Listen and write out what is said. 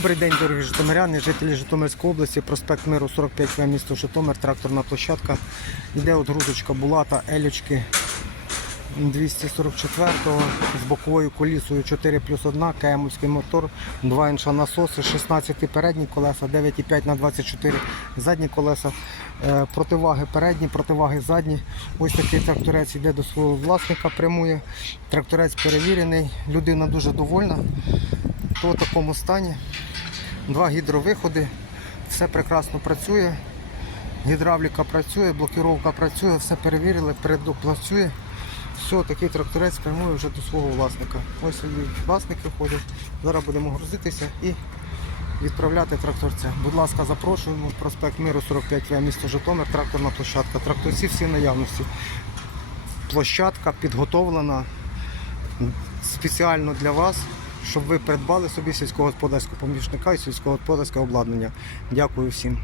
Добрий день, дорогі житомиряни, жителі Житомирської області, проспект Миру 45 В, місто Житомир, тракторна площадка. Йде от грузочка Булата, Елючки 244-го з боковою колісою 4 плюс 1, КМовський мотор, 2 інша насоси, 16 передні колеса, 9,5 на 24 задні колеса, Е, противаги передні, противаги задні. Ось такий тракторець йде до свого власника, прямує. Тракторець перевірений, людина дуже довольна. То в такому стані. Два гідровиходи, все прекрасно працює. Гідравліка працює, блокіровка працює, все перевірили, передок. Все, такий тракторець прямує вже до свого власника. Ось власники ходять. Зараз будемо грузитися і відправляти тракторця. Будь ласка, запрошуємо. Проспект Миру 45В, місто Житомир, тракторна площадка. Тракторці всі в наявності. Площадка підготовлена спеціально для вас, щоб ви придбали собі сільськогосподарського помічника і сільськогосподарське обладнання. Дякую всім.